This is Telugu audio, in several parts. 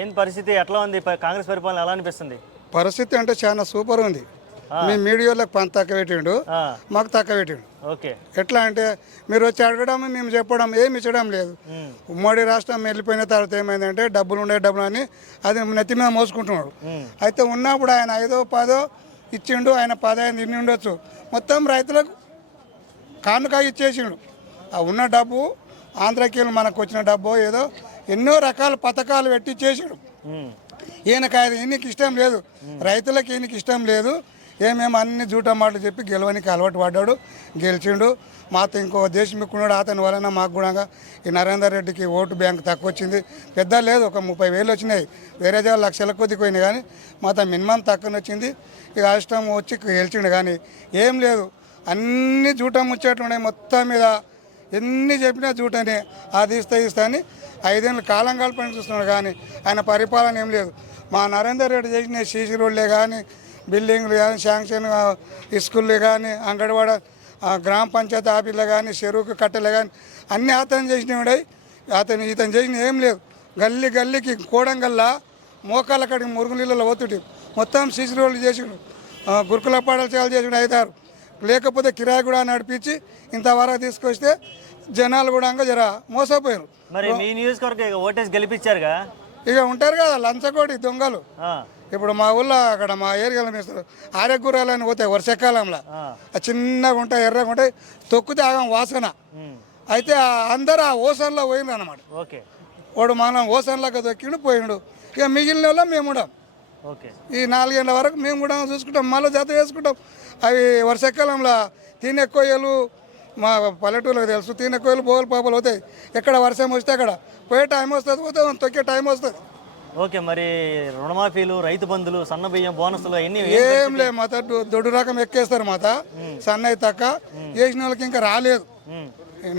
ఏం పరిస్థితి ఎట్లా ఉంది? కాంగ్రెస్ పరిపాలన ఎలా అనిపిస్తుంది? పరిస్థితి అంటే చాలా సూపర్ ఉంది. మీ మీడియాలకు పని తక్కువ పెట్టిండు, మాకు తక్కువ పెట్టిండు. ఓకే, ఎట్లా అంటే మీరు వచ్చి అడగడం మేము చెప్పడం ఏమి ఇచ్చడం లేదు. ఉమ్మడి రాష్ట్రం వెళ్ళిపోయిన తర్వాత ఏమైందంటే డబ్బులు ఉండే డబ్బులు అని అది నెత్తి మీద మోసుకుంటున్నాడు. అయితే ఉన్నప్పుడు ఆయన 5దో 10దో ఇచ్చిండు, ఆయన 10 తిని ఉండొచ్చు. మొత్తం రైతులకు కానుక ఇచ్చేసిండు. ఆ ఉన్న డబ్బు ఆంధ్రకి మనకు వచ్చిన డబ్బు ఏదో ఎన్నో రకాల పథకాలు పెట్టి చేసాడు. ఈయనకి ఇష్టం లేదు, రైతులకు ఈయనకి ఇష్టం లేదు. ఏమేమి అన్ని జూట మాటలు చెప్పి గెలవనికి అలవాటు పడ్డాడు, గెలిచిండు. మాతో ఇంకో దేశముకున్నాడు, అతని వలన మాకు కూడా ఈ నరేందర్ రెడ్డికి ఓటు బ్యాంక్ తక్కువ వచ్చింది. పెద్ద లేదు, ఒక 30,000 వచ్చినాయి. వేరే జాగా లక్షల కొద్ది పోయినాయి, కానీ మాతో మినిమం తక్కువ వచ్చింది. ఇక ఇష్టం వచ్చి గెలిచిండు, కానీ ఏం లేదు, అన్ని జూట ముచ్చేట్లున్నాయి. మొత్తం మీద ఎన్ని చెప్పినా జూటనే. అది ఇస్తా అని 5 ఏళ్ళ కాలం కల్పని చూస్తున్నాడు, కానీ ఆయన పరిపాలన ఏం లేదు. మా నరేందర్ రెడ్డి చేసిన సీసీ రోడ్లే కానీ, బిల్డింగ్లు కానీ, శాంక్షన్ స్కూళ్ళు కానీ, అంగన్వాడ గ్రామ పంచాయతీ ఆఫీసులు కానీ, చెరువుకు కట్టెలు కానీ అన్నీ అతను చేసినవి. ఇతను చేసిన ఏం లేదు. గల్లీకి కోడంగల్లా మోకాళ్ళ కాడికి మురుగు నీళ్ళలో పోతుంటే మొత్తం సీసీ రోడ్లు చేసిండు. గురుకుల పాఠశాల చేసిండు 5-6. లేకపోతే కిరాయి కూడా నడిపించి ఇంతవరకు తీసుకొస్తే జనాలు కూడా జర మోసపోయారు. మరి మీ నియోజకవర్గం ఓటేసి గెలిపించారుగా, ఇక ఉంటారు కదా లంచకోటి దొంగలు. ఇప్పుడు మా ఊళ్ళో అక్కడ మా ఏరియాలో మేస్తారు ఆరెగుర్రాలని పోతాయి వర్షాకాలంలో. చిన్నగా ఉంటాయి, ఎర్రగా ఉంటాయి, తొక్కితే ఆగం వాసన. అయితే అందరూ ఆ ఓసన్లో పోయినారు అనమాట. ఓకే, వాడు మనం ఓసన్లోకి దొక్కిండు పోయిండు. ఇక మిగిలిన వాళ్ళ మేము కూడా ఈ 4 గంటల వరకు మేము కూడా చూసుకుంటాం, మళ్ళీ జత వేసుకుంటాం. అవి వర్షాకాలంలో తినే కొయ్యలు మా పల్లెటూళ్ళకి తెలుసు, తినే కొయ్యలు బోలు పాపలు అవుతాయి. ఎక్కడ వర్షం వస్తే అక్కడ పోయే టైం వస్తుంది, పోతే తొక్కే టైం వస్తుంది. ఓకే, మరి రుణమాఫీలు, రైతు బంధులు, సన్న బియ్యం, బోనస్లు అన్ని ఏం లేదు. మాత దొడ్డు రకం ఎక్కేస్తారు. మాత సన్నయి తక్క వేసిన వాళ్ళకి ఇంకా రాలేదు.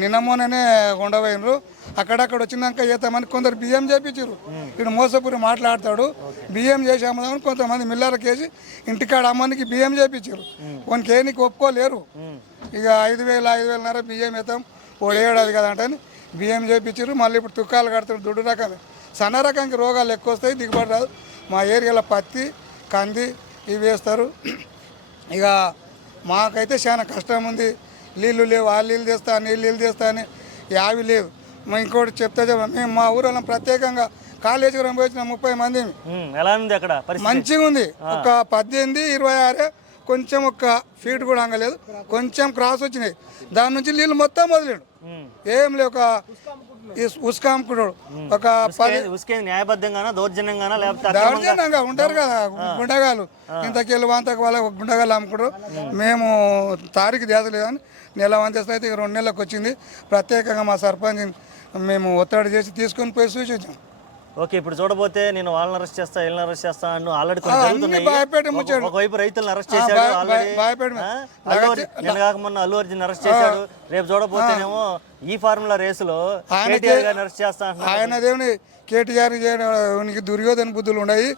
నిన్న మొన్ననే ఉండబోయినరు. అక్కడక్కడ వచ్చినాక చేద్దామని కొందరు బియ్యం చేపించారు. ఇక్కడ మోసపూరి మాట్లాడతాడు, బియ్యం చేసి అమ్మదామని కొంతమంది మిల్లర్కి వేసి ఇంటికాడ అమ్మనికి బియ్యం చేపించారు. కొనికి ఏనికి ఒప్పుకోలేరు. ఇక 5,000-5,500 బియ్యం వేస్తాం, ఓడేయడాది కదా అంటే బియ్యం చేపించారు. మళ్ళీ ఇప్పుడు తుక్కాలు కడతారు. దొడ్డు రకం సన్న రకానికి రోగాలు ఎక్కువ వస్తాయి, దిగుబడి రాదు. మా ఏరియాలో పత్తి, కంది ఇవి వేస్తారు. ఇక మాకైతే చాలా కష్టం ఉంది. నీళ్ళు లేవు, ఆ నీళ్ళు తెస్తా, నీళ్ళు తెస్తా అని యావి లేదు. ఇంకోటి చెప్తా మేము మా ఊరిలో ప్రత్యేకంగా కాలేజీకి వచ్చిన 30 మంది. ఎలా ఉంది అక్కడ? మంచిగా ఉంది. ఒక 18-26 కొంచెం ఒక ఫీట్ కూడా అంగలేదు, కొంచెం క్రాస్ వచ్చినాయి. దాని నుంచి నీళ్ళు మొత్తం వదిలేడు. ఏం లేవు. ఒక ఉస్కాంకుడు ఒక న్యాయబద్ధంగా దౌర్జన్యంగా ఉంటారు కదా గుండగాలు. ఇంతకెళ్ళి వంతకు వాళ్ళ గుండగాలు అమ్ముకుంటారు. మేము తారీఖు దేశలేదని నెల వంతేస్తే అయితే 2 నెలలకు వచ్చింది. ప్రత్యేకంగా మా సర్పంచ్ మేము ఒత్తిడి చేసి తీసుకొని పోయి చూసి. ఓకే, ఇప్పుడు చూడబోతే నేను వాళ్ళని అరెస్ట్ చేస్తా, వీళ్ళని అరెస్ట్ చేస్తా అన్ను ఆల్రెడీ ఒకవైపు రైతులను అరెస్ట్ చేశాడు, మొన్న అల్లు అర్జున్ అరెస్ట్ చేశాడు. రేపు చూడబోతేనేమో ఈ ఫార్ములా రేసులో అరెస్ట్ చేస్తా. ఆయన దేవుని కేటీఆర్ చేయడానికి దుర్యోధన బుద్ధులు ఉన్నాయి.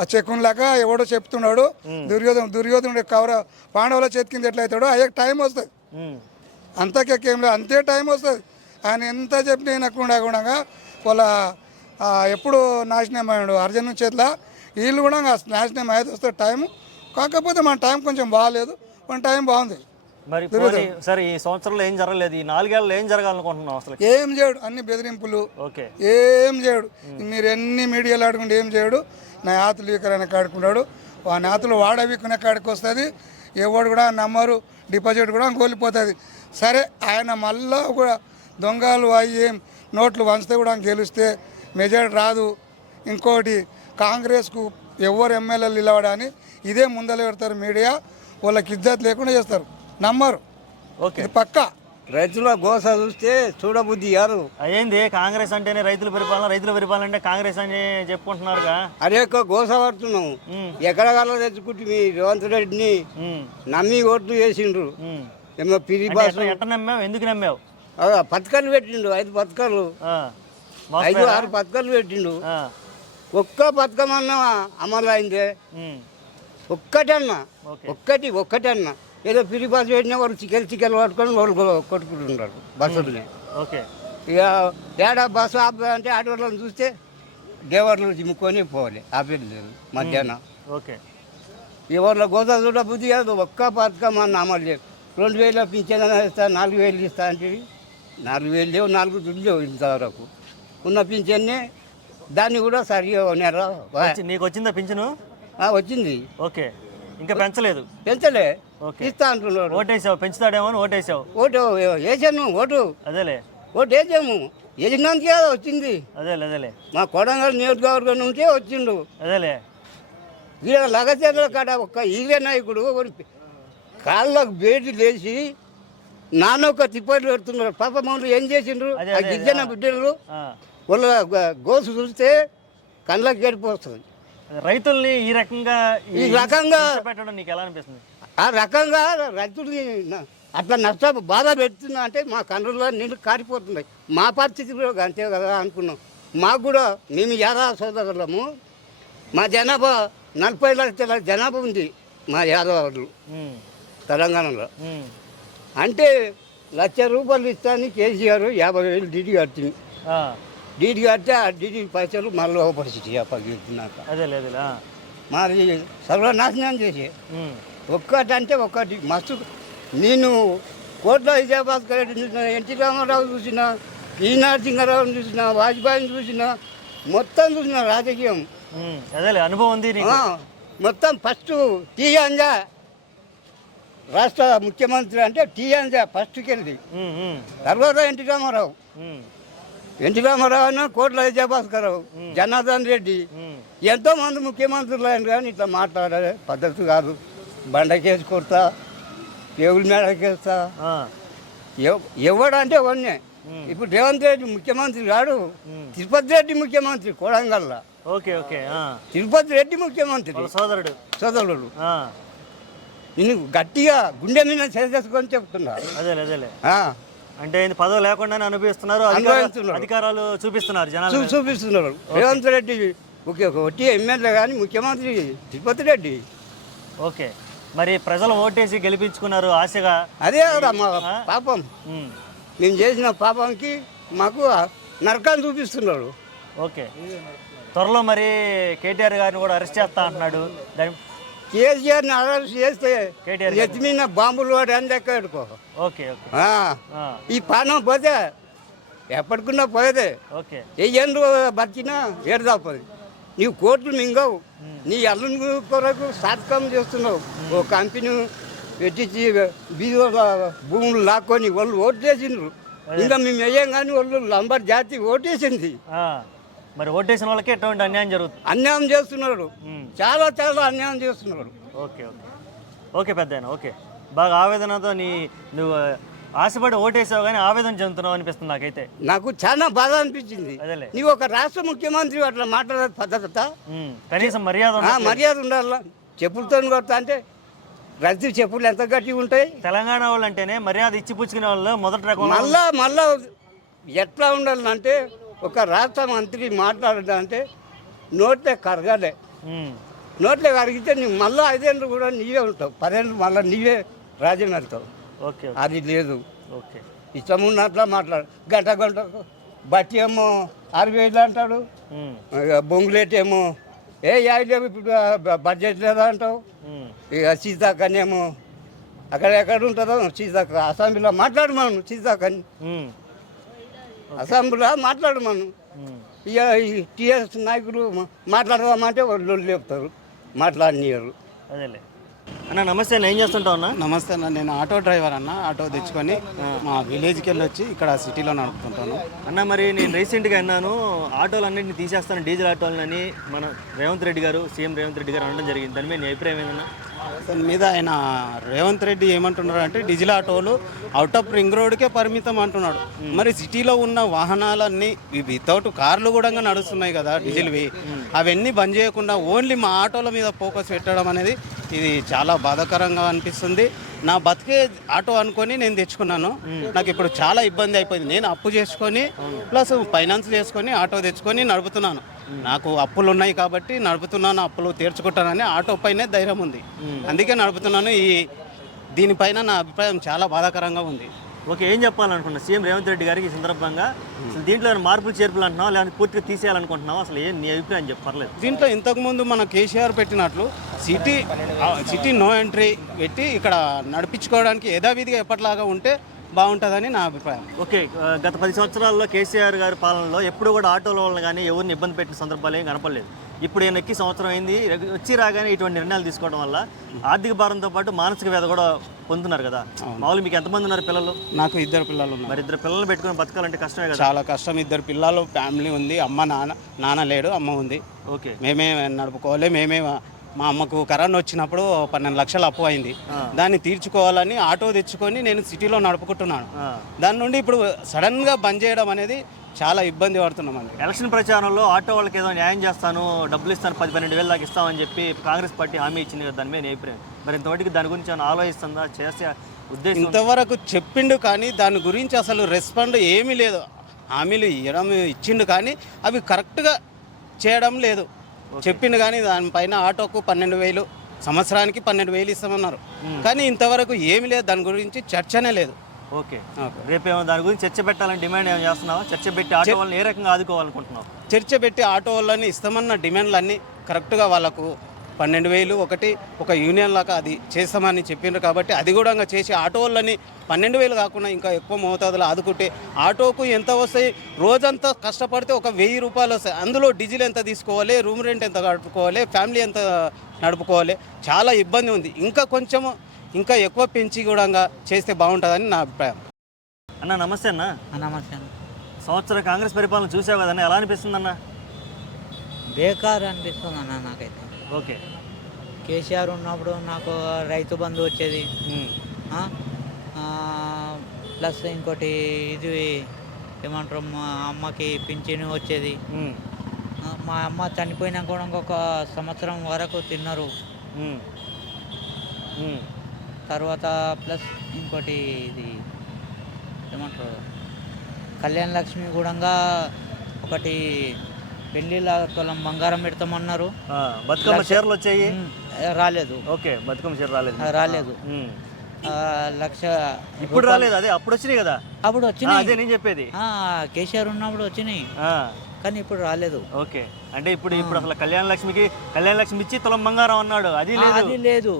ఆ చెక్కులాగా ఎవడో చెప్తున్నాడు. దుర్యోధనుడు కవర పాండవుల చేతి కింద ఎట్లయితాడో అయ్యే టైం వస్తుంది. అంతకేం లేదు, అంతే టైం వస్తుంది. ఆయన ఎంత చెప్పినా వినకుండా వాళ్ళ ఎప్పుడు నాశనం అయ్యాడు అర్జున్ చేతిలో. వీళ్ళు కూడా నాశనం అయ్యేది వస్తే టైం. కాకపోతే మన టైం కొంచెం బాగాలేదు, మన టైం బాగుంది. మరి సరే, ఈ సంవత్సరంలో ఏం జరగలేదు, ఈ 4 ఏళ్ళలో ఏం జరగాలనుకుంటున్నాం? అసలు ఏం చేయడు, అన్ని బెదిరింపులు. ఓకే, ఏం చేయడు. మీరు ఎన్ని మీడియాలు ఆడుకుంటే ఏం చేయడు. నా యాతులు వీకరని కాడుకున్నాడు. ఆ నాతులు వాడవీకునే కాడికి వస్తుంది. ఎవడు కూడా నమ్మరు, డిపాజిట్ కూడా కోల్పోతుంది. సరే, ఆయన మళ్ళా కూడా దొంగలు అయ్యి నోట్లు వంచితే కూడా గెలిస్తే మెజారిటీ రాదు. ఇంకోటి కాంగ్రెస్కు ఎవరు ఎమ్మెల్యేలు నిలవడాని ఇదే ముందర పెడతారు మీడియా. వాళ్ళకి ఇజ్జత్ లేకుండా చేస్తారు, నమ్మరు. ఓకే, పక్కా రైతుల గోస చూస్తే చూడబుద్ధి కాదు. అయ్యింది కాంగ్రెస్ అంటేనే రైతుల పరిపాలన అంటే కాంగ్రెస్ అని చెప్పుకుంటున్నారుగా. అరే గోస పడుతున్నాం. ఎక్కడ కాలం తెచ్చుకుంటే రేవంత్ రెడ్డిని నమ్మి ఓట్లు చేసిండ్రు. ఏమో పిరి బాసు నమ్మావు? ఎందుకు నమ్మావు? పథకాలు పెట్టిండు, 5 పథకాలు, 5-6 పథకాలు పెట్టిండు. ఒక్క పథకం అన్నా అమలు అయిందే? ఒక్కటి అన్నా. ఏదో పిరి బస్సు పెట్టినా వాళ్ళు చికెన్ పట్టుకొని వాళ్ళు కొట్టుకుంటున్నారు బస్సులని. ఓకే, ఇక ఏడా బస్సు ఆపా అంటే ఆటోలను చూస్తే దేవర్లు చిమ్ముకొని పోవాలి ఆపేది లేదు మధ్యాహ్నం. ఓకే. ఎవరిలో గోదా చూడ బుద్ధి కాదు. ఒక్క పథకం అన్న అమలు లేదు. 2000 పింఛన్ ఇస్తా, 4000 ఇస్తా అంటే 4000 లేవు, 4 దుడ్లు లేవు ఇంతవరకు. ఉన్న పింఛన్నే దాన్ని కూడా సరిగా ఉన్నారా. నీకు వచ్చిందా పింఛను? వచ్చింది. ఓకే. ఇంకా పెంచలేదు? పెంచలే. ఓకే. ఇస్తా అంటున్నాడు. ఓటేసావు, పెంచుతాడేమో అని ఓటేసావు? ఓటు వేసాను. అదేలే, ఓటు వేసాము. వేసినందుకే కదా వచ్చింది. అదేలే. మా కొడంగల్ నియోజకవర్గం నుంచే వచ్చిండు. అదేలే. వీళ్ళ లగచర్ల కాడ ఒక్క ఈవే నాయకుడు కాళ్ళకు బేటి లేచి నానొక్క తిప్పలు పెడుతున్నారు. పాప మమ్మల్ని ఏం చేసిండ్రు? ఆ గిరిజన బిడ్డలు వాళ్ళ గోసు చూస్తే కళ్ళకి గడిపోతుంది. రైతుల్ని ఈ రకంగా పెట్టడం నీకు ఎలా అనిపిస్తుంది? ఆ రకంగా రైతుల్ని అట్లా బాధ పెడుతున్నా అంటే మా కన్నుల్లో నీళ్ళు కారిపోతున్నాయి. మా పరిస్థితి కూడా అంతే కదా అనుకున్నాం. మాకు కూడా మేము యాదవ సోదరులము. మా జనాభా 40 లక్షల జనాభా ఉంది మా యాదవులు తెలంగాణలో. అంటే ₹1,00,000 ఇస్తాను కేసీఆర్ 50,000 డీడీ కట్టింది. డీడీ కడితే ఆ డీడీ పైసలు మళ్ళీ పరిస్థితి అప్పగిస్తున్నాక మాది సర్వనాశనం చేసి ఒక్కటంటే ఒక్కటి మస్తు. నేను కోట్ల విజయభాస్కర్ రెడ్డి చూసిన, ఎన్టీ రామారావు చూసిన, ఈ నరసింహారావుని చూసిన, వాజ్పేయిని చూసిన, మొత్తం చూసిన రాజకీయం. అదే అనుభవం ఉంది మొత్తం. ఫస్ట్ టీ అంజా రాష్ట్ర ముఖ్యమంత్రి అంటే టీ అంజా ఫస్ట్కి వెళ్ళి, తర్వాత ఎన్టీ రామారావు అన్న, కోట్ల విజయభాస్కరరావు, జనార్దన్ రెడ్డి, ఎంతోమంది ముఖ్యమంత్రులు అయిన కానీ ఇట్లా మాట్లాడే పద్ధతి కాదు. బండకేసి కొడతా, టేబుల్ మేడకేస్తా, ఎవడంటే వన్నే. ఇప్పుడు రేవంత్ రెడ్డి ముఖ్యమంత్రి కాడు, తిరుపతి రెడ్డి ముఖ్యమంత్రి కొడంగల్లా. ఓకే. తిరుపతి రెడ్డి ముఖ్యమంత్రి సోదరుడు. నేను గట్టిగా గుండె మీద చేసుకొని చెప్తున్నా. అదేలే. అంటే పదవి లేకుండానే అనుభవిస్తున్నారు, అధికారాలు చూపిస్తున్నారు జనాలు చూపిస్తున్నారు. రేవంత్ రెడ్డి ఒట్టి ఎమ్మెల్యే కానీ ముఖ్యమంత్రి తిరుపతి రెడ్డి. ఓకే. మరి ప్రజలు ఓటేసి గెలిపించుకున్నారు ఆశగా. అదే కదా మా పాపం. మేము చేసిన పాపంకి మాకు నరకాన్ని చూపిస్తున్నారు. ఓకే. త్వరలో మరి కేటీఆర్ గారిని కూడా అరెస్ట్ చేస్తా అంటున్నాడు. కేసీఆర్ని అరెస్ట్ చేస్తే ఎత్తి మీద బాంబులు వాడు అని లెక్క పెట్టుకో. ఓకే. ఈ పానం పోతే ఎప్పటికున్నా పోయేదే. ఓకే. ఏ ఎండు బతికినా ఏడు తప్పదు. నీవు కోట్లు మింగవు. నీ అల్లుని కొరకు సాధకం చేస్తున్నావు. ఓ కంపెనీ పెట్టించి బీదోళ్ళ భూములు లాక్కొని వాళ్ళు ఓటు చేసిండ్రు. ఇంకా మేము వేయం కానీ వాళ్ళు లంబర్ జాతి ఓటేసింది. మరి ఓటేసిన వాళ్ళకి ఎటువంటి అన్యాయం జరుగుతుంది? అన్యాయం చేస్తున్నాడు. చాలా అన్యాయం చేస్తున్నాడు. ఓకే పెద్దాయన. ఓకే. బాగా ఆవేదనతో నువ్వు ఆశపడి ఓటేసావు కానీ ఆవేదన చెందుతున్నావు అనిపిస్తుంది నాకైతే. నాకు చాలా బాధ అనిపించింది. నీవు ఒక రాష్ట్ర ముఖ్యమంత్రి అట్లా మాట్లాడే పద్ధత కనీసం మర్యాద ఉండాలి. చెప్పులతో కొడతా అంటే రద్దీ చెప్పులు ఎంత గట్టిగా ఉంటాయి. తెలంగాణ వాళ్ళు అంటేనే మర్యాద ఇచ్చి పుచ్చుకునే వాళ్ళు మొదటి రకం. మళ్ళా ఎట్లా ఉండాలంటే ఒక రాష్ట్ర మంత్రి మాట్లాడాలంటే నోట్లే కరగాలే. నోట్లే కరిగితే నువ్వు మళ్ళీ 5 ఏళ్ళు కూడా నీవే ఉంటావు, 10 ఏళ్ళు మళ్ళీ నీవే రాజ్యం వెళ్తావు. అది లేదు. ఇష్టం ఉన్నట్లా మాట్లాడు. గంట బట్టి ఏమో 60,000 అంటాడు, బొంగులేట్ ఏమో 50 ఇప్పుడు బడ్జెట్ లేదా అంటావు. ఇక సీతాకనేమో ఎక్కడ ఉంటుందో సీతాక అసెంబ్లీలో మాట్లాడు మనం. సీతాకని అసెంబ్లీలో మాట్లాడు మనం. ఇక ఈ టీఆర్ఎస్ నాయకులు మాట్లాడదామంటే వాళ్ళు లేపుతారు, మాట్లాడనియరు. అదేలే. అన్న నమస్తే అన్న, ఏం చేస్తుంటావు అన్న? నమస్తే అన్న, నేను ఆటో డ్రైవర్ అన్న. ఆటో తెచ్చుకొని మా విలేజ్కి వెళ్ళి వచ్చి ఇక్కడ సిటీలో నడుపుతుంటాను అన్న. మరి నేను రీసెంట్గా అన్నాను ఆటోలు అన్నింటినీ తీసేస్తాను, డీజిల్ ఆటోలని మన రేవంత్ రెడ్డి గారు, సీఎం రేవంత్ రెడ్డి గారు అనడం జరిగింది. దాని మీద నీ అభిప్రాయం ఏదన్నా? దాని మీద ఆయన రేవంత్ రెడ్డి ఏమంటున్నారు అంటే డీజిల్ ఆటోలు అవుట్ ఆఫ్ రింగ్ రోడ్కే పరిమితం అంటున్నాడు. మరి సిటీలో ఉన్న వాహనాలన్నీ వితౌట్ కార్లు కూడా నడుస్తున్నాయి కదా డీజిల్వి, అవన్నీ బంద్ చేయకుండా ఓన్లీ మా ఆటోల మీద ఫోకస్ పెట్టడం అనేది ఇది చాలా బాధాకరంగా అనిపిస్తుంది. నా బతికే ఆటో అనుకొని నేను తెచ్చుకున్నాను. నాకు ఇప్పుడు చాలా ఇబ్బంది అయిపోయింది. నేను అప్పు చేసుకొని ప్లస్ ఫైనాన్స్ చేసుకొని ఆటో తెచ్చుకొని నడుపుతున్నాను. నాకు అప్పులు ఉన్నాయి కాబట్టి నడుపుతున్నాను, అప్పులు తీర్చుకుంటానని ఆటో పైనే ధైర్యం ఉంది, అందుకే నడుపుతున్నాను. దీనిపైన నా అభిప్రాయం చాలా బాధాకరంగా ఉంది. ఓకే, ఏం చెప్పాలనుకున్నా సీఎం రేవంత్ రెడ్డి గారికి ఈ సందర్భంగా? అసలు దీంట్లో ఏమైనా మార్పులు చేర్పులు అంటున్నావా, లేకపోతే పూర్తిగా తీసేయాలనుకుంటున్నావా? అసలు ఏం నీ అభిప్రాయం చెప్పు, పర్లేదు. దీంట్లో ఇంతకుముందు మన కేసీఆర్ పెట్టినట్లు సిటీ నో ఎంట్రీ పెట్టి ఇక్కడ నడిపించుకోవడానికి యథావిధిగా ఎప్పటిలాగా ఉంటే బాగుంటుందని నా అభిప్రాయం. ఓకే, గత 10 సంవత్సరాల్లో కేసీఆర్ గారి పాలనలో ఎప్పుడు కూడా ఆటోల వల్ల కానీ ఎవరిని ఇబ్బంది పెట్టిన సందర్భాలు ఏం కనపడలేదు. ఇప్పుడు ఈయన ఎక్కి సంవత్సరం అయింది, వచ్చి రాగానే ఇటువంటి నిర్ణయాలు తీసుకోవడం వల్ల ఆర్థిక భారంతో పాటు మానసిక వేద కూడా పొందుతున్నారు కదా. మామూలు మీకు ఎంతమంది ఉన్నారు పిల్లలు? నాకు 2 పిల్లలు ఉన్నారు. మరి 2 పిల్లలు పెట్టుకుని బతకాలంటే కష్టమే కదా. చాలా కష్టం. 2 పిల్లలు, ఫ్యామిలీ ఉంది. నాన్న లేడు, అమ్మ ఉంది. ఓకే, మేమే నడుపుకోవాలి. మా అమ్మకు కరోనా వచ్చినప్పుడు 12 లక్షలు అప్పు అయింది. దాన్ని తీర్చుకోవాలని ఆటో తెచ్చుకొని నేను సిటీలో నడుపుకుంటున్నాను. దాని నుండి ఇప్పుడు సడన్గా బంద్ చేయడం అనేది చాలా ఇబ్బంది పడుతున్నామండి. ఎలక్షన్ ప్రచారంలో ఆటో వాళ్ళకి ఏదో న్యాయం చేస్తాను, డబ్బులు ఇస్తాను, 10-12 వేలు దాకా ఇస్తామని చెప్పి కాంగ్రెస్ పార్టీ హామీ ఇచ్చింది కదా, దాని మీద నీ అభిప్రాయం? మరి ఇంతవరకు దాని గురించి ఏమైనా ఆలోచిస్తుందా, చేసే ఉద్దేశం? ఇంతవరకు చెప్పిండు కానీ దాని గురించి అసలు రెస్పాండ్ ఏమీ లేదు. హామీలు ఇచ్చిండు కానీ అవి కరెక్ట్గా చేయడం లేదు. చెప్పిండు కానీ దానిపైన ఆటోకు 12,000, సంవత్సరానికి 12,000 ఇస్తామన్నారు. కానీ ఇంతవరకు ఏమీ లేదు, దాని గురించి చర్చనే లేదు. ఓకే, రేపేమో దాని గురించి చర్చ పెట్టాలని డిమాండ్ ఏమైనా చేస్తున్నావా? చర్చ పెట్టి ఆటో వాళ్ళని ఏ రకంగా ఆదుకోవాలనుకుంటున్నావు? చర్చ పెట్టి ఆటో వాళ్ళని ఇస్తామన్న డిమాండ్లన్నీ కరెక్ట్గా వాళ్ళకు 12,000 ఒక యూనియన్ లాగా అది చేస్తామని చెప్పిండ్రు. కాబట్టి అది కూడా చేసి ఆటో వాళ్ళని 12,000 కాకుండా ఇంకా ఎక్కువ మోతాదులో ఆదుకుంటే ఆటోకు ఎంత వస్తాయి? రోజంతా కష్టపడితే ఒక 1,000 రూపాయలు వస్తాయి. అందులో డీజిల్ ఎంత తీసుకోవాలి, రూమ్ రెంట్ ఎంత గడుపుకోవాలి, ఫ్యామిలీ ఎంత నడుపుకోవాలి, చాలా ఇబ్బంది ఉంది. ఇంకా ఎక్కువ పెంచి కూడా చేస్తే బాగుంటుందని నా అభిప్రాయం. అన్న నమస్తే. అన్న నమస్తే అన్న. సంవత్సరం కాంగ్రెస్ పరిపాలన చూసావు కదన్న, ఎలా అనిపిస్తుంది అన్న? బేకార్ అనిపిస్తుంది అన్న నాకైతే. ఓకే, కేసీఆర్ ఉన్నప్పుడు నాకు రైతు బంధు వచ్చేది, ప్లస్ ఇంకోటి ఇది ఏమంటారు, మా అమ్మకి పింఛను వచ్చేది. మా అమ్మ చనిపోయినా కూడా ఇంకొక సంవత్సరం వరకు తిన్నారు. తర్వాత ప్లస్ ఇంకోటి ఇది ఏమంటారు, కళ్యాణ లక్ష్మి కూడా ఒకటి పెళ్ళిళ్ళ తులం బంగారం పెడతామన్నారు. బతుకమ్మ చీరలు వచ్చాయి, రాలేదు. ఓకే, బతుకమ్మ చీర రాలేదు. 1,00,000 ఇప్పుడు రాలేదు. అదే అప్పుడు వచ్చినాయి కదా. అప్పుడు వచ్చినాయి, అదే నేను చెప్పేది. కేసీఆర్ ఉన్నప్పుడు వచ్చినాయి కానీ ఇప్పుడు రాలేదు. ఓకే, అంటే ఇప్పుడు అసలు కళ్యాణ లక్ష్మి ఇచ్చి తులం బంగారం అన్నాడు, అది లేదు.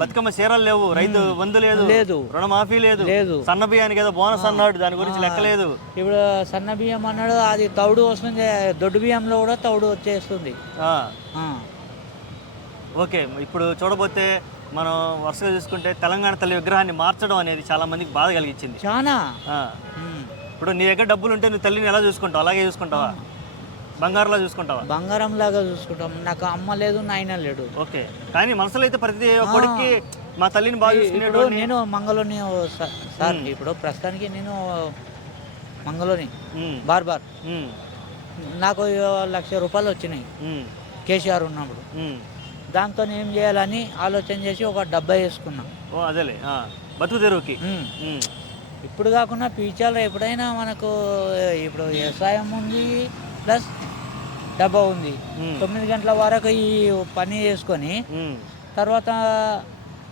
బతుకమ్మ చీరలు లేవు, రైతు బంధు లేదు, రుణమాఫీ లేదు, సన్న బియ్యానికి ఏదో బోనస్ అన్నాడు, దాని గురించి లెక్కలేదు. ఇప్పుడు సన్న బియ్యం అన్నాడు, అది తౌడు వస్తుంది. దొడ్డు బియ్యంలో కూడా తౌడు వచ్చేస్తుంది. ఓకే, ఇప్పుడు చూడబోతే మనం వరుసగా చూసుకుంటే తెలంగాణ తల్లి విగ్రహాన్ని మార్చడం అనేది చాలా మందికి బాధ కలిగించింది. చాలా. ఇప్పుడు నీ దగ్గర డబ్బులు ఉంటే నువ్వు తల్లిని ఎలా చూసుకుంటావు? అలాగే చూసుకుంటావా? బంగారంలా చూసుకుంటావా? బంగారం లాగా చూసుకుంటాం. నాకు అమ్మ లేదు, నాయన లేడు. ఓకే, కానీ మనసులో అయితే ప్రతి కొడుక్కి మా తల్లిని బాగా చూసుకునేటో. నేను మంగళూని సార్, ఇప్పుడు ప్రస్తుతానికి నేను మంగళూని బార్ నాకు 1,00,000 రూపాయలు వచ్చినాయి కేసీఆర్ ఉన్నప్పుడు. దాంతో ఏం చేయాలని ఆలోచన చేసి ఒక డబ్బా వేసుకున్నా. అదేలే, బతుకు తెరువుకి. ఇప్పుడు కాకుండా ఫ్యూచర్లో ఎప్పుడైనా మనకు ఇప్పుడు వ్యవసాయం ఉంది, ప్లస్ డబ్బా ఉంది. 9 గంటల వరకు ఈ పని చేసుకొని తర్వాత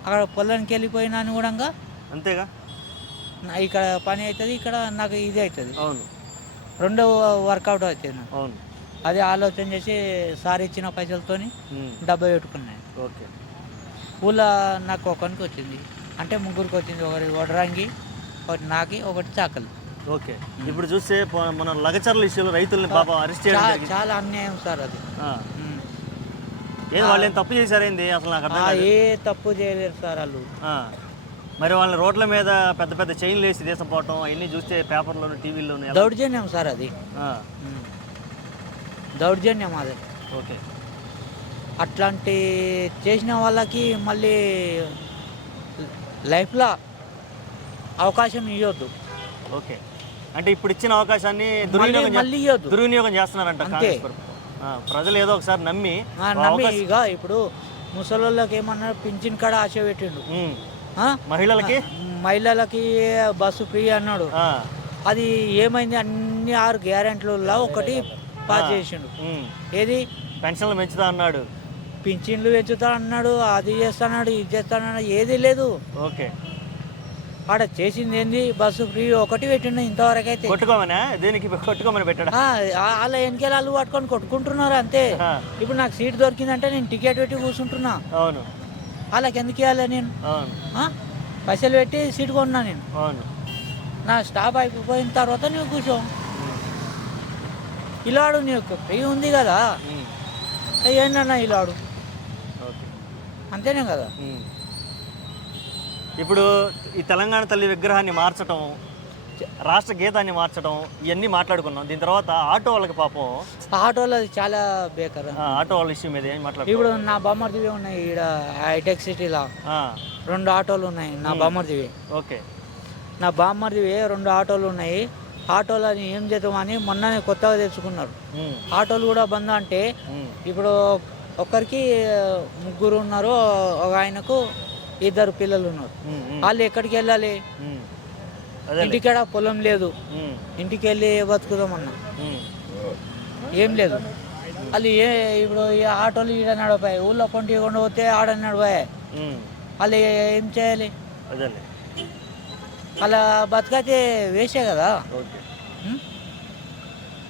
అక్కడ పొలానికి వెళ్ళిపోయినా కూడా అంతేగా, ఇక్కడ పని అవుతుంది, ఇక్కడ నాకు ఇది అవుతుంది. అవును, రెండో వర్కౌట్ అవుతుంది నాకు. అవును, అది ఆలోచన చేసి సార్ ఇచ్చిన పైసలతోని డబ్బా పెట్టుకున్నాను. ఓకే, ఊళ్ళో నాకు ఒకరికి వచ్చింది, అంటే 3కి వచ్చింది. ఒకటి వడరంగి, ఒకటి నాకి, ఒకటి చాకలి. ఓకే, ఇప్పుడు చూస్తే మన లగచర్ల ఇష్యూలో రైతుల్ని పాపం అరెస్ట్ చేయడం చాలా అన్యాయం సార్ అది. వాళ్ళు ఏం తప్పు చేశారేంది అసలు? నాకు అర్థం కాదు. ఏ తప్పు చేయలేరు సార్ వాళ్ళు. మరి వాళ్ళని రోడ్ల మీద పెద్ద పెద్ద చైన్లు వేసి తీసుకుపోవటం అవన్నీ చూస్తే పేపర్లోను, టీవీలోను దౌర్జన్యం సార్ అది. దౌర్జన్యం అది. ఓకే, అట్లాంటి చేసిన వాళ్ళకి మళ్ళీ లైఫ్లో అవకాశం ఇవ్వద్దు. ఓకే, అంటే ఇప్పుడు ఇచ్చిన అవకాశాన్ని దుర్వినియోగం చేస్తున్నారంట కాంగ్రెస్ ప్రభుత్వం. ప్రజలు ఏదో ఒకసారి నమ్మి ఇక ఇప్పుడు ముసలోళ్ళకి ఏమన్నారు, పింఛన్ కాడ ఆశ పెట్టిండు. మహిళలకి బస్సు ఫ్రీ అన్నాడు. అది ఏమైంది? అన్ని 6 గ్యారెంటీలలో ఒకటి పాస్ చేసిండు. ఏది? పెన్షన్లు పెంచుతా అన్నాడు, పింఛన్లు పెంచుతా అన్నాడు, అది చేస్తాడు, ఇది చేస్తాడు, ఏది లేదు. ఓకే, ఆడ చేసింది ఏంది, బస్సు ఫ్రీ ఒకటి పెట్టిండు ఇంతవరకు అయితే. కొట్టుకోమనా దేనికి కొట్టుకోమని పెట్టాడా? వాళ్ళ వెనకాల వాళ్ళు పట్టుకొని కొట్టుకుంటున్నారు అంతే. ఆ. ఇప్పుడు నాకు సీట్ దొరికిందంటే నేను టికెట్ పెట్టి కూర్చుంటున్నా, అవును వాళ్ళకి ఎందుకు ఇవ్వాలి నేను? అవును పైసలు పెట్టి సీట్ కొన్నా నేను, అవును. నా స్టాప్ అయిపోయిన తర్వాత నువ్వు కూర్చో. ఇలాడు నీకు ఫ్రీ ఉంది కదా, ఏంటన్నా ఇలాడు, ఓకే. అంతేనే కదా. ఇప్పుడు ఈ తెలంగాణ తల్లి విగ్రహాన్ని మార్చడం, రాష్ట్ర గీతాన్ని మార్చడం, ఇవన్నీ మాట్లాడుకున్నాం. దీని తర్వాత ఆటో వాళ్ళకి పాపం ఆటోలో అది చాలా బేకర్. ఆటో వాళ్ళ ఇష్యూ మీద ఏం మాట్లాడుతున్నాం? ఇప్పుడు నా బామ్మర్దివి ఉన్నాయి ఈడ హైటెక్ సిటీలో 2 ఆటోలు ఉన్నాయి నా బామ్మర్దివి. ఓకే. నా బామ్మర్దివి 2 ఆటోలు ఉన్నాయి. ఆటోలని ఏం చేద్దామని మొన్ననే కొత్తగా తెచ్చుకున్నారు. ఆటోలు కూడా బంద్ అంటే ఇప్పుడు ఒక్కరికి 3 ఉన్నారు, ఒక ఆయనకు 2 పిల్లలు ఉన్నారు. వాళ్ళు ఎక్కడికి వెళ్ళాలి? ఇంటికాడ పొలం లేదు, ఇంటికి వెళ్ళి బతుకుదామన్నా ఏం లేదు. వాళ్ళు ఇప్పుడు ఈ ఆటోలు ఈడ నడిపాయి, ఊళ్ళో కొంటి కొండ పోతే ఆడ నడిపాయి. వాళ్ళు ఏం చేయాలి? అలా బతకైతే వేసే కదా.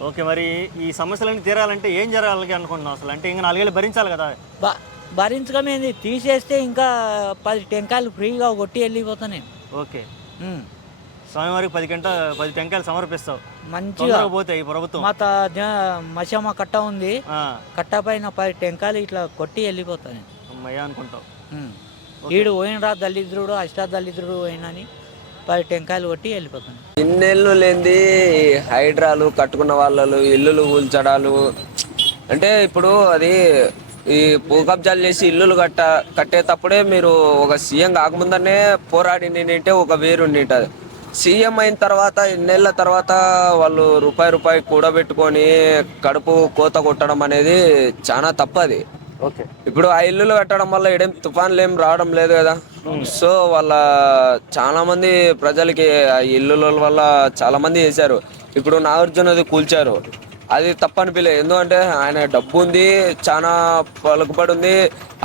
ఓకే. మరి ఈ సమస్యలన్నీ తీరాలంటే ఏం జరగాలి అనుకుంటున్నావు అసలు? అంటే ఇంకా 4 ఏళ్ళు భరించాలి కదా. భరించకమేంది, తీసేస్తే ఇంకా 10 టెంకాయలు ఫ్రీగా కొట్టి వెళ్ళిపోతా నేను. ఓకే. స్వామివారికి 10 టెంకాయలు సమర్పిస్తావు మంచిగా పోతే ఈ ప్రభుత్వం. మషమ్మ కట్ట ఉంది, కట్ట పైన 10 టెంకాయలు ఇట్లా కొట్టి వెళ్ళిపోతా నేను. అమ్మయ్య అనుకుంటావు. ఈడు పోయినరా దళిద్రుడు, అష్టాదళిద్రుడు పోయినని 10 టెంకాయలు కొట్టి వెళ్ళిపోతాను. ఇన్నేళ్ళు లేనిది హైడ్రాలు కట్టుకున్న వాళ్ళు ఇల్లులు కూల్చడాలు అంటే ఇప్పుడు అది ఈ భూ కబ్జాలు చేసి ఇల్లులు కట్టేటప్పుడే మీరు ఒక సీఎం కాకముందనే పోరాడి నింటే ఒక వేరుండింటది. సీఎం అయిన తర్వాత ఇన్నేళ్ల తర్వాత వాళ్ళు రూపాయి కూడబెట్టుకొని కడుపు కోత కొట్టడం అనేది చాలా తప్పది. ఓకే. ఇప్పుడు ఆ ఇల్లులు కట్టడం వల్ల ఏడేం తుఫాన్లు ఏం రావడం లేదు కదా. సో వాళ్ళ చాలా మంది ప్రజలకి ఆ ఇల్లుల వల్ల చాలా మంది చేశారు. ఇప్పుడు నాగార్జునది కూల్చారు, అది తప్పనిపిలే. ఎందుకంటే ఆయన డబ్బు ఉంది, చాలా పలుకుబడి ఉంది.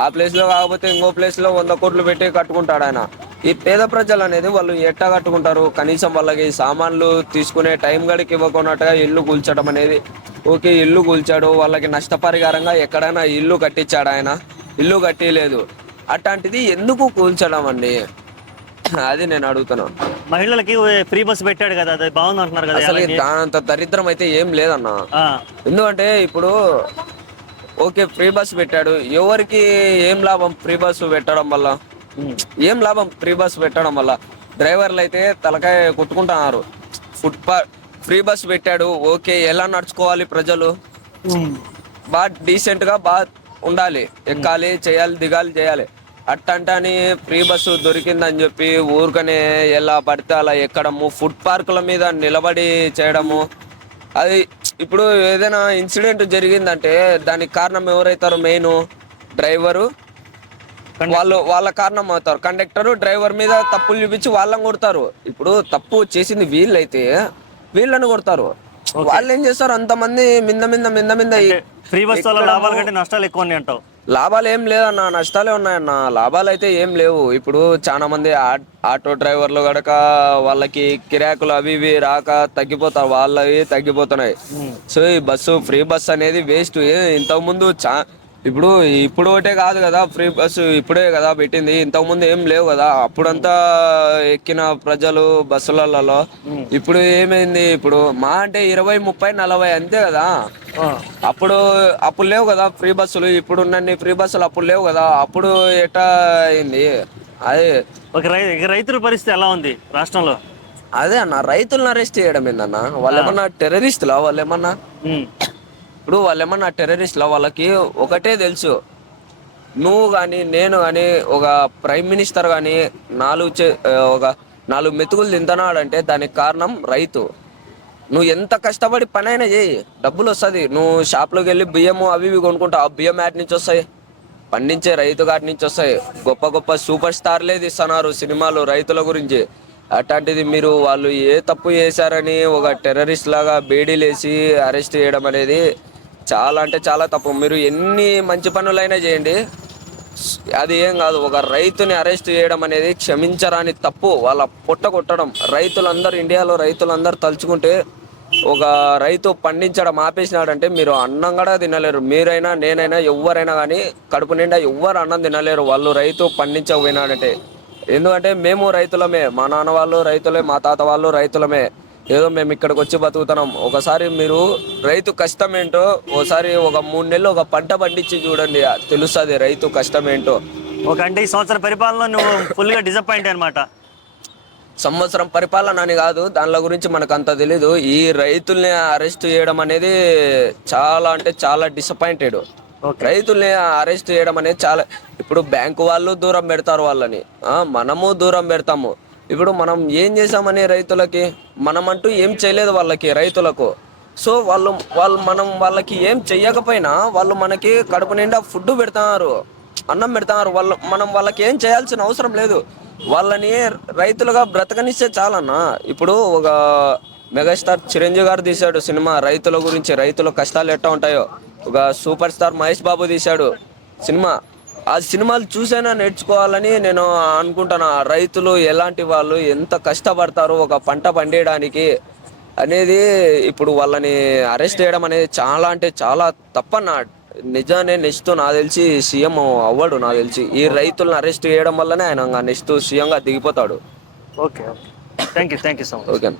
ఆ ప్లేస్లో కాకపోతే ఇంకో ప్లేస్లో 100 కోట్లు పెట్టి కట్టుకుంటాడు ఆయన. ఈ పేద ప్రజలు అనేది వాళ్ళు ఎట్టా కట్టుకుంటారు? కనీసం వాళ్ళకి సామాన్లు తీసుకునే టైం గడికి ఇవ్వకున్నట్టుగా ఇల్లు కూల్చడం అనేది. ఓకే, ఇల్లు కూల్చాడు, వాళ్ళకి నష్టపరిహారంగా ఎక్కడైనా ఇల్లు కట్టించాడు ఆయన? ఇల్లు కట్టిలేదు. అట్లాంటిది ఎందుకు కూల్చడం అండి? అది నేను అడుగుతున్నాను. మహిళలకి ఫ్రీ బస్ పెట్టాడు కదా, అది బాగుంది అంటున్నారు కదా. అసలు దానంత దరిద్రం అయితే ఏం లేదన్న. ఎందుకంటే ఇప్పుడు ఓకే ఫ్రీ బస్ పెట్టాడు, ఎవరికి ఏం లాభం ఫ్రీ బస్సు పెట్టడం వల్ల? ఏం లాభం ఫ్రీ బస్ పెట్టడం వల్ల? డ్రైవర్లు అయితే తలకాయ కొట్టుకుంటున్నారు. ఫ్రీ బస్ పెట్టాడు, ఓకే, ఎలా నడుచుకోవాలి ప్రజలు? బాగా డీసెంట్గా బాగా ఉండాలి, ఎక్కాలి, చేయాలి, దిగాలి, చేయాలి. అట్టంటని ఫ్రీ బస్సు దొరికిందని చెప్పి ఊరికనే ఎలా పడితే అలా ఎక్కడము, ఫుడ్ పార్కుల మీద నిలబడి చేయడము. అది ఇప్పుడు ఏదైనా ఇన్సిడెంట్ జరిగిందంటే దానికి కారణం ఎవరైతారు? మెయిన్ డ్రైవరు, వాళ్ళ కారణం అవుతారు. కండక్టర్ డ్రైవర్ మీద తప్పులు చూపించి వాళ్ళని కొడతారు. ఇప్పుడు తప్పు చేసింది వీళ్ళైతే వీళ్ళని కొడతారు. వాళ్ళు ఏం చేస్తారు? అంతమంది మింద ఫ్రీ బస్ వల్ల లాభాల కంటే నష్టాలు ఎక్కువ ఉన్నాయి అంటావు? లాభాలు ఏం లేదన్న, నష్టాలే ఉన్నాయన్న. లాభాలు అయితే ఏం లేవు. ఇప్పుడు చాలా మంది ఆటో డ్రైవర్లు గడక వాళ్ళకి కిరాకులు అవి ఇవి రాక తగ్గిపోతారు, వాళ్ళవి తగ్గిపోతున్నాయి. సో ఈ బస్సు ఫ్రీ బస్ అనేది వేస్ట్. ఇంతకుముందు ఇప్పుడు ఒకటే కాదు కదా ఫ్రీ బస్సు, ఇప్పుడే కదా పెట్టింది. ఇంతకుముందు ఏం లేవు కదా. అప్పుడంతా ఎక్కిన ప్రజలు బస్సులలో. ఇప్పుడు ఏమైంది? ఇప్పుడు మా అంటే 20, 30, 40 అంతే కదా. అప్పుడు లేవు కదా ఫ్రీ బస్సులు. ఇప్పుడు ఉన్నన్ని ఫ్రీ బస్సులు అప్పుడు లేవు కదా. అప్పుడు ఎట్టా అయింది? అదే రైతుల పరిస్థితి ఎలా ఉంది రాష్ట్రంలో? అదే అన్న, రైతులను అరెస్ట్ చేయడం ఏందన్న? వాళ్ళు ఏమన్నా టెర్రరిస్టులా? వాళ్ళు ఏమన్నా టెర్రరిస్టులా? వాళ్ళకి ఒకటే తెలుసు, నువ్వు కానీ నేను కానీ ఒక ప్రైమ్ మినిస్టర్ కానీ ఒక 4 మెతుకులు తింటున్నాడంటే దానికి కారణం రైతు. నువ్వు ఎంత కష్టపడి పని అయినా చేయి, డబ్బులు వస్తుంది. నువ్వు షాప్లోకి వెళ్ళి బియ్యము అవి ఇవి కొనుక్కుంటావు, ఆ బియ్యం యాడ్ నుంచి వస్తాయి? పండించే రైతు గారి నుంచి వస్తాయి. గొప్ప గొప్ప సూపర్ స్టార్లే తీస్తున్నారు సినిమాలు రైతుల గురించి. అట్లాంటిది మీరు వాళ్ళు ఏ తప్పు చేశారని ఒక టెర్రరిస్ట్ లాగా బేడీలేసి అరెస్ట్ చేయడం అనేది చాలా అంటే చాలా తప్పు. మీరు ఎన్ని మంచి పనులైనా చేయండి, అది ఏం కాదు. ఒక రైతుని అరెస్ట్ చేయడం అనేది క్షమించరాని తప్పు. వాళ్ళ పొట్ట కొట్టడం. రైతులందరూ, ఇండియాలో రైతులందరూ తలుచుకుంటే ఒక రైతు పండించడం ఆపేసినాడంటే మీరు అన్నం కూడా తినలేరు. మీరైనా నేనైనా ఎవరైనా కానీ కడుపు నిండా ఎవ్వరు అన్నం తినలేరు వాళ్ళు రైతు పండించకపోయినాడంటే. ఎందుకంటే మేము రైతులమే, మా నాన్న వాళ్ళు రైతులే, మా తాత వాళ్ళు రైతులమే. ఏదో మేము ఇక్కడికి వచ్చి బతుకుతున్నాం. ఒకసారి మీరు రైతు కష్టం ఏంటో ఒకసారి ఒక 3 నెలలు ఒక పంట పండించి చూడండి, తెలుస్తుంది రైతు కష్టం ఏంటో. అంటే ఈ సంవత్సరం పరిపాలన నువ్వు ఫుల్గా డిసప్పాయింట్ అనమాట. సంవత్సరం పరిపాలన అని కాదు, దానిలో గురించి మనకు అంత తెలీదు. ఈ రైతుల్ని అరెస్ట్ చేయడం అనేది చాలా అంటే చాలా డిసప్పాయింటెడ్. రైతుల్ని అరెస్ట్ చేయడం అనేది చాలా, ఇప్పుడు బ్యాంకు వాళ్ళు దూరం పెడతారు వాళ్ళని, మనము దూరం పెడతాము. ఇప్పుడు మనం ఏం చేసామని రైతులకి, మనమంటూ ఏం చేయలేదు వాళ్ళకి రైతులకు. సో మనం వాళ్ళకి ఏం చెయ్యకపోయినా వాళ్ళు మనకి కడుపు నిండా ఫుడ్ పెడతారు, అన్నం పెడతారు. మనం వాళ్ళకి ఏం చేయాల్సిన అవసరం లేదు. వాళ్ళని రైతులుగా బ్రతకనిస్తే చాలన్నా. ఇప్పుడు ఒక మెగాస్టార్ చిరంజీవి గారు తీశాడు సినిమా రైతుల గురించి, రైతుల కష్టాలు ఎట్లా ఉంటాయో. ఒక సూపర్ స్టార్ మహేష్ బాబు తీశాడు సినిమా. ఆ సినిమాలు చూసైనా నేర్చుకోవాలని నేను అనుకుంటున్నా. రైతులు ఎలాంటి వాళ్ళు, ఎంత కష్టపడతారు ఒక పంట పండేయడానికి అనేది. ఇప్పుడు వాళ్ళని అరెస్ట్ చేయడం అనేది చాలా అంటే చాలా తప్పన్నా. నిజానే నెక్స్ట్ నాకు తెలిసి సీఎం అవ్వడు. నాకు తెలిసి ఈ రైతులను అరెస్ట్ చేయడం వల్లనే ఆయన నెక్స్ట్ సీఎంగా దిగిపోతాడు. Okay, thank you so much. Okay.